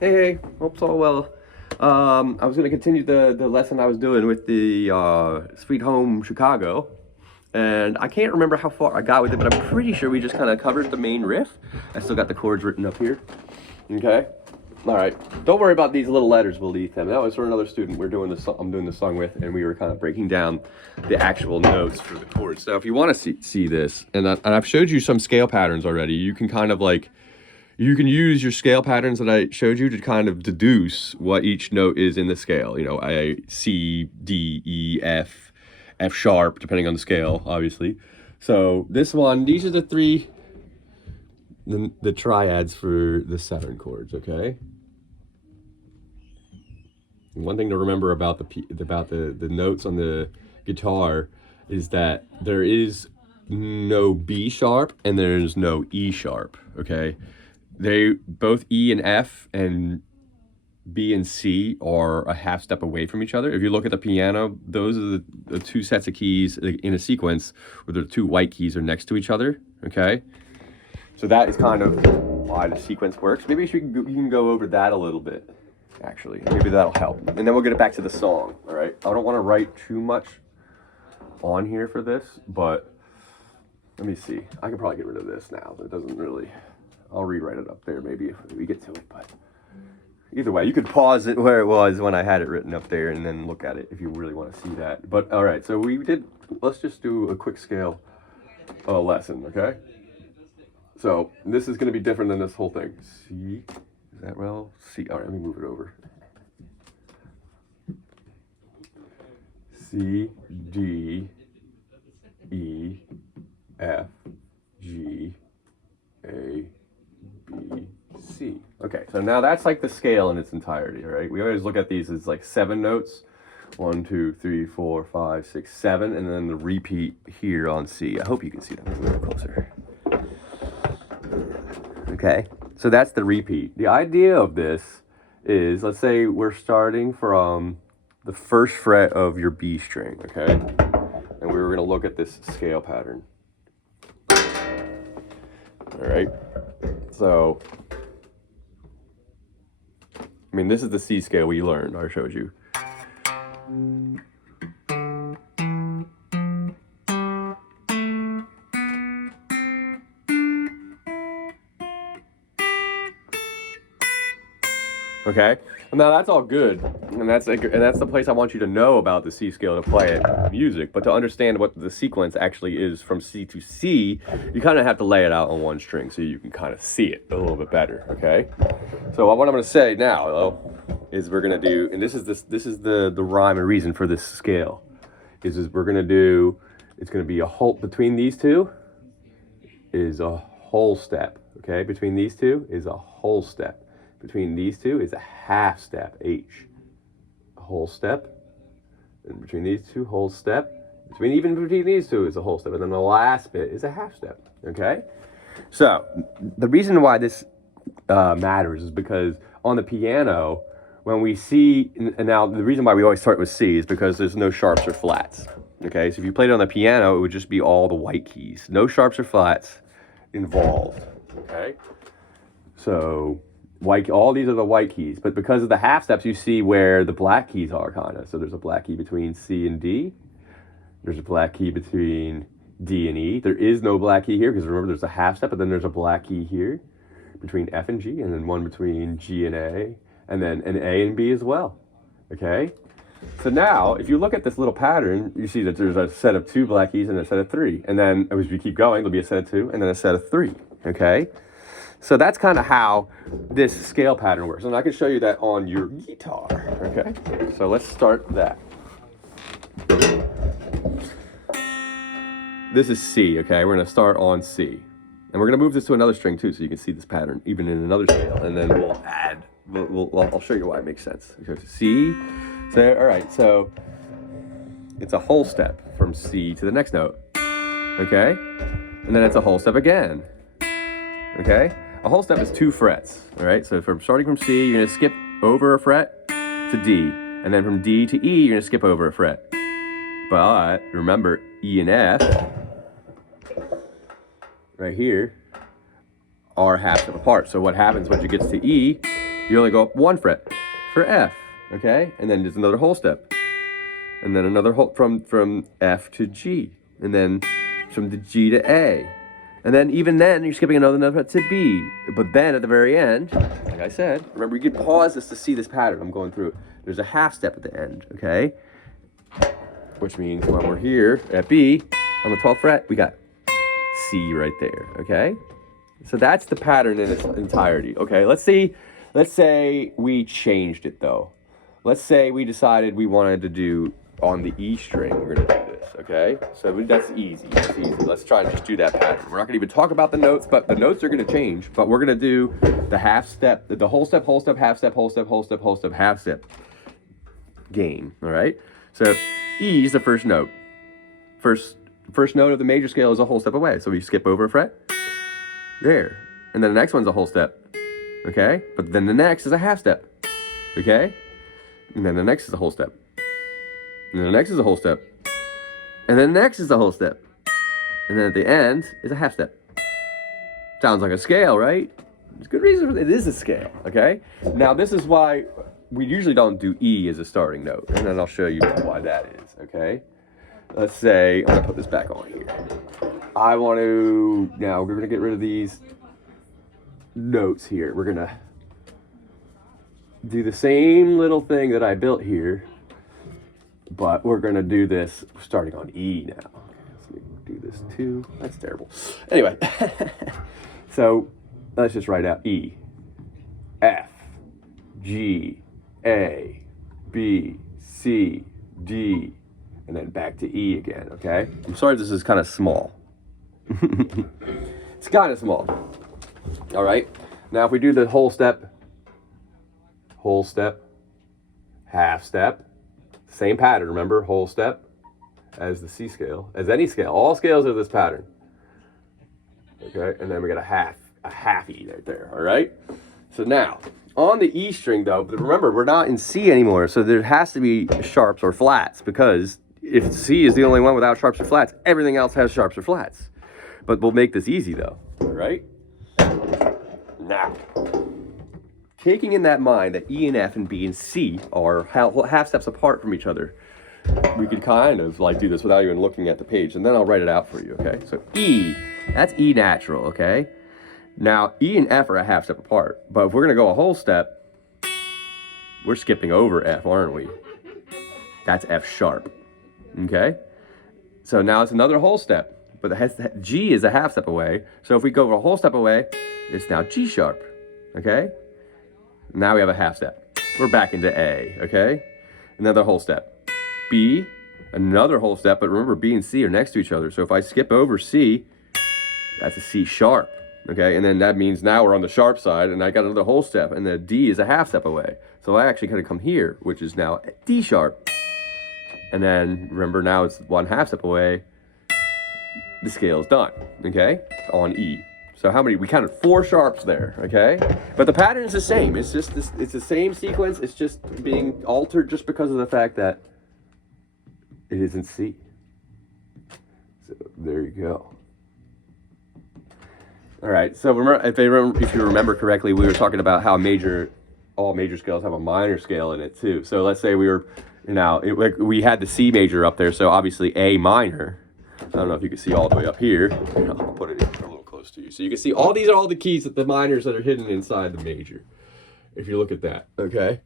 Hey, hope it's all well. I was going to continue the lesson I was doing with the Sweet Home Chicago, and I can't remember how far I got with it, but I'm pretty sure we just kind of covered the main riff. I still got the chords written up here. Okay. All right. Don't worry about these little letters beneath them. That was for another student I'm doing the song with, and we were kind of breaking down the actual notes for the chords. So if you want to see this, and I've showed you some scale patterns already, you can kind of like you can use your scale patterns that I showed you to kind of deduce what each note is in the scale. You know, A, C, D, E, F, F sharp, depending on the scale, obviously. So this one, these are the three, the triads for the 7 chords, okay? And one thing to remember about the notes on the guitar is that there is no B sharp and there's no E sharp, okay? They both E and F and B and C are a half step away from each other. If you look at the piano, those are the two sets of keys in a sequence where the two white keys are next to each other, okay? So that is kind of why the sequence works. Maybe you can go over that a little bit, actually. Maybe that'll help. And then we'll get it back to the song, all right? I don't want to write too much on here for this, but let me see. I can probably get rid of this now. It doesn't really... I'll rewrite it up there maybe if we get to it, but either way, you could pause it where it was when I had it written up there and then look at it if you really want to see that. But all right, so let's just do a quick scale lesson, okay? So this is going to be different than this whole thing. C, is that well? C, all right, let me move it over. C, D, E, F, G, A, B, C. Okay, so now that's like the scale in its entirety, all right? We always look at these as like 7 notes. 1, 2, 3, 4, 5, 6, 7, and then the repeat here on C. I hope you can see that a little closer. Okay, so that's the repeat. The idea of this is, let's say we're starting from the first fret of your B string, okay? And we were gonna look at this scale pattern. All right, so, I mean, this is the C scale we learned, I showed you. Okay, now that's all good, and that's the place I want you to know about the C scale to play it in music. But to understand what the sequence actually is from C to C, you kind of have to lay it out on one string so you can kind of see it a little bit better. Okay, so what I'm going to say now, though, is we're going to do, and this is the rhyme and reason for this scale, is we're going to do, it's going to be a whole between these two is a whole step. Okay, between these two is a whole step. Between these two is a half step, H. A whole step. And between these two, whole step. Between these two is a whole step. And then the last bit is a half step, okay? So, the reason why this matters is because on the piano, when we see, and now the reason why we always start with C is because there's no sharps or flats, okay? So if you played it on the piano, it would just be all the white keys. No sharps or flats involved, okay? So... all these are the white keys, but because of the half steps, you see where the black keys are, kind of. So there's a black key between C and D. There's a black key between D and E. There is no black key here because remember there's a half step, but then there's a black key here between F and G, and then one between G and A, and then an A and B as well. Okay. So now, if you look at this little pattern, you see that there's a set of 2 black keys and a set of 3, and then as we keep going, there'll be a set of 2 and then a set of 3. Okay. So that's kind of how this scale pattern works. And I can show you that on your guitar, okay? So let's start that. This is C, okay? We're gonna start on C. And we're gonna move this to another string too, so you can see this pattern even in another scale. And then we'll add, I'll show you why it makes sense. Okay, so C, so all right, so it's a whole step from C to the next note, okay? And then it's a whole step again, okay? A whole step is 2 frets, all right? So starting from C, you're gonna skip over a fret to D, and then from D to E, you're gonna skip over a fret. But remember, E and F, right here, are half step apart. So what happens when it gets to E You only go up 1 fret for F, okay? And then there's another whole step. And then another whole, from F to G. And then from the G to A. And then even then, you're skipping another fret to B. But then at the very end, like I said, remember you can pause this to see this pattern. I'm going through it. There's a half step at the end, okay? Which means when we're here at B, on the 12th fret, we got C right there, okay? So that's the pattern in its entirety, okay? Let's say we changed it though. Let's say we decided we wanted to do on the E string, we're gonna do this, okay? So that's easy, that's easy. Let's try and just do that pattern. We're not gonna even talk about the notes, but the notes are gonna change, but we're gonna do the half step, the whole step, half step, whole step, half step game, all right? So E is the first note. First note of the major scale is a whole step away. So we skip over a fret, there. And then the next one's a whole step, okay? But then the next is a half step, okay? And then the next is a whole step. And then the next is a whole step. And then the next is a whole step. And then at the end is a half step. Sounds like a scale, right? There's good reason it is a scale, okay? Now this is why we usually don't do E as a starting note. And then I'll show you why that is, okay? Let's say, I'm gonna put this back on here. Now we're gonna get rid of these notes here. We're gonna do the same little thing that I built here, but we're gonna do this starting on E now. Okay, so we do this too. That's terrible. Anyway, so let's just write out E, F, G, A, B, C, D, and then back to E again, okay? I'm sorry this is kind of small. It's kind of small. All right, now if we do the whole step, half step, same pattern, remember, whole step as the C scale, as any scale, all scales are this pattern. Okay, and then we got a half E right there, all right? So now, on the E string though, but remember, we're not in C anymore, so there has to be sharps or flats, because if C is the only one without sharps or flats, everything else has sharps or flats. But we'll make this easy though, all right? Now, taking in that mind that E and F and B and C are half steps apart from each other, we could kind of like do this without even looking at the page, and then I'll write it out for you, okay? So E, that's E natural, okay? Now, E and F are a half step apart, but if we're gonna go a whole step, we're skipping over F, aren't we? That's F sharp, okay? So now it's another whole step, but G is a half step away, so if we go a whole step away, it's now G sharp, okay? Now we have a half step. We're back into A, okay? Another whole step. B, another whole step, but remember B and C are next to each other, so if I skip over C, that's a C sharp, okay? And then that means now we're on the sharp side, and I got another whole step, and the D is a half step away. So I actually kind of come here, which is now D sharp. And then remember now it's one half step away, the scale is done, okay? On E. So how many? We counted 4 sharps there, okay? But the pattern is the same. It's just this. It's the same sequence. It's just being altered just because of the fact that it isn't C. So there you go. All right. So remember, if you remember correctly, we were talking about how all major scales have a minor scale in it too. So let's say we were, we had the C major up there. So obviously A minor. I don't know if you can see all the way up here. I'll put it in a little close to you. So you can see all these are all the keys that the minors that are hidden inside the major. If you look at that, okay?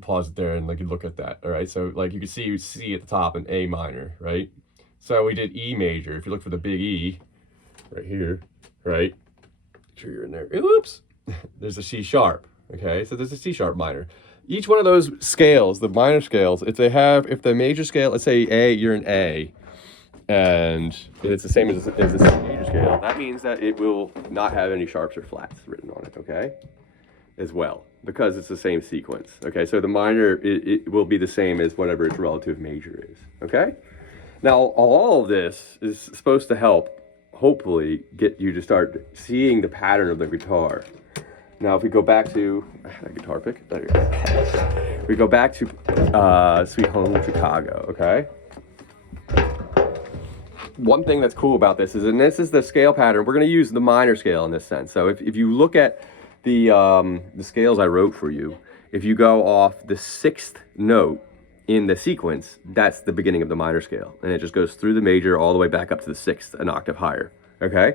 Pause it there and you look at that, all right? So you can see C at the top and A minor, right? So we did E major. If you look for the big E, right here, right? Make sure you're in there. Oops! There's a C sharp, okay? So there's a C sharp minor. Each one of those scales, the minor scales, if the major scale, let's say A, you're in A, and it's the same as the major scale, that means that it will not have any sharps or flats written on it, okay? As well, because it's the same sequence, okay? So the minor, it will be the same as whatever its relative major is, okay? Now, all of this is supposed to help, hopefully, get you to start seeing the pattern of the guitar. Now, if we go back to, I had a guitar pick, there you go. We go back to Sweet Home Chicago, okay? One thing that's cool about this is, and this is the scale pattern, we're gonna use the minor scale in this sense. So if you look at the scales I wrote for you, if you go off the 6th note in the sequence, that's the beginning of the minor scale. And it just goes through the major all the way back up to the 6th, an octave higher, okay?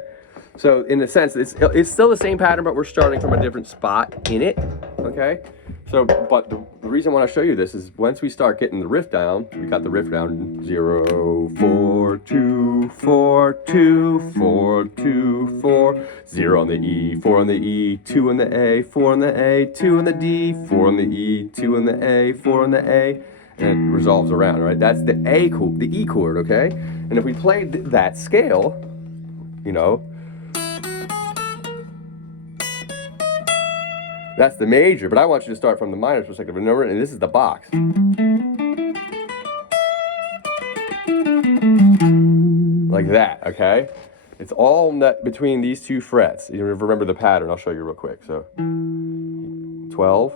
So in a sense, it's still the same pattern, but we're starting from a different spot in it, okay? So, but the reason I want to show you this is once we start getting the riff down, we got the riff down 0, 4, 2, 4, 2, 4, 2, 4, 0 on the E, 4 on the E, 2 on the A, 4 on the A, 2 on the D, 4 on the E, 2 on the A, 4 on the A, and it resolves around, right? That's the A chord, the E chord, okay? And if we played that scale, you know, that's the major, but I want you to start from the minor perspective. Remember, and this is the box. Like that, okay? It's all between these 2 frets. You remember the pattern, I'll show you real quick. So 12,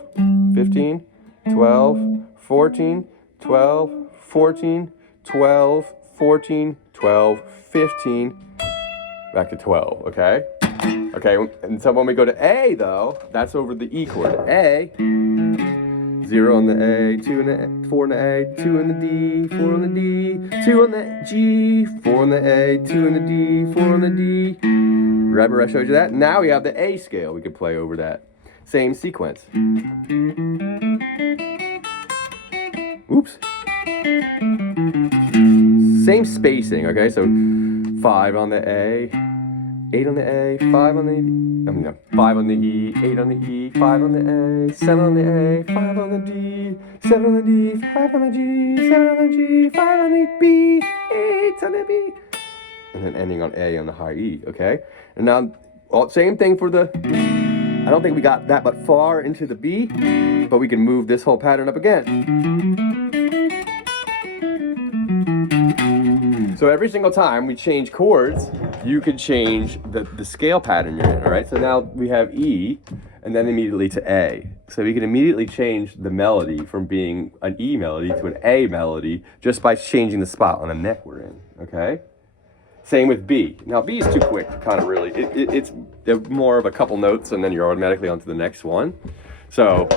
15, 12, 14, 12, 14, 12, 14, 12, 15, back to 12, okay? Okay, and so when we go to A though, that's over the E chord. A, 0 on the A, 2 on the A, 4 on the A, 2 on the D, 4 on the D, 2 on the G, 4 on the A, 2 on the D, 4 on the D. Remember I showed you that? Now we have the A scale we could play over that. Same sequence. Oops. Same spacing, okay? So 5 on the A, 8 on the A, 5 on the 5 on the E, 8 on the E, 5 on the A, 7 on the A, 5 on the D, 7 on the D, 5 on the G, 7 on the G, 5 on the B, 8 on the B, and then ending on A on the high E, okay? And now, same thing for the, I don't think we got that but far into the B, but we can move this whole pattern up again. So every single time we change chords, you could change the scale pattern you're in, all right? So now we have E, and then immediately to A. So we can immediately change the melody from being an E melody to an A melody just by changing the spot on the neck we're in, okay? Same with B. Now B is too quick to kind of really, it's more of a couple notes and then you're automatically onto the next one. So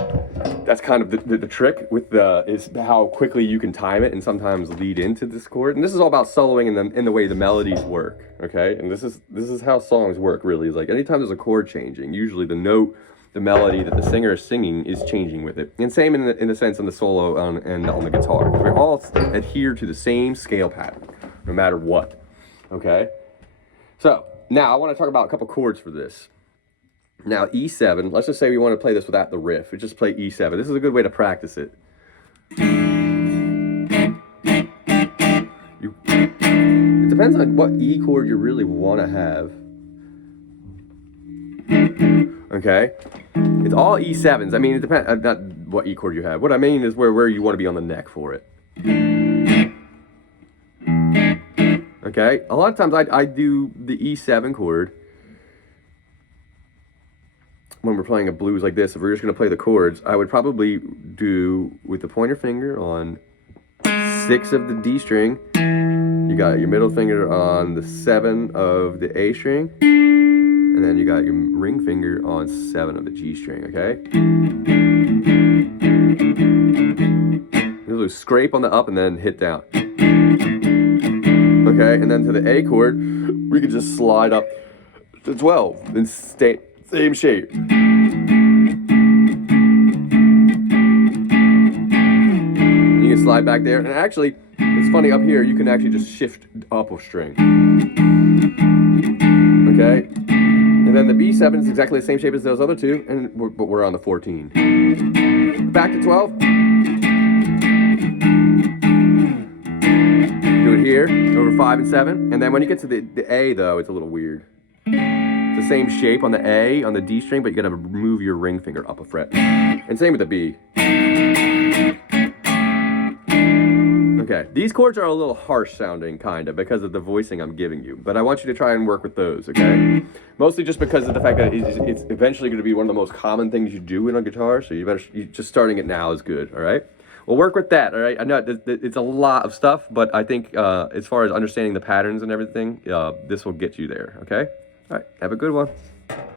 that's kind of the trick with is how quickly you can time it and sometimes lead into this chord. And this is all about soloing in the way the melodies work, okay? And this is how songs work really. Is like anytime there's a chord changing, usually the note, the melody that the singer is singing is changing with it. And same in the sense on the solo and on the guitar. We all adhere to the same scale pattern, no matter what, okay? So now I want to talk about a couple chords for this. Now E7, let's just say we want to play this without the riff. We just play E7. This is a good way to practice it. It depends on what E chord you really want to have. Okay? It's all E7s. I mean, it depends, not what E chord you have. What I mean is where you want to be on the neck for it. Okay? A lot of times I do the E7 chord when we're playing a blues like this. If we're just going to play the chords, I would probably do with the pointer finger on 6 of the D string. You got your middle finger on the 7 of the A string. And then you got your ring finger on 7 of the G string, okay? You'll scrape on the up and then hit down. Okay, and then to the A chord, we can just slide up to 12 and stay same shape. You can slide back there, and actually, it's funny, up here, you can actually just shift up a string. Okay? And then the B7 is exactly the same shape as those other two, but we're on the 14. Back to 12. Do it here, over 5 and 7. And then when you get to the A, though, it's a little weird. It's the same shape on the A, on the D string, but you gotta move your ring finger up a fret. And same with the B. Okay, these chords are a little harsh sounding, kind of, because of the voicing I'm giving you. But I want you to try and work with those, okay? Mostly just because of the fact that it's eventually going to be one of the most common things you do in a guitar, so just starting it now is good, all right? We'll work with that, all right? I know it's a lot of stuff, but I think as far as understanding the patterns and everything, this will get you there, okay? All right, have a good one.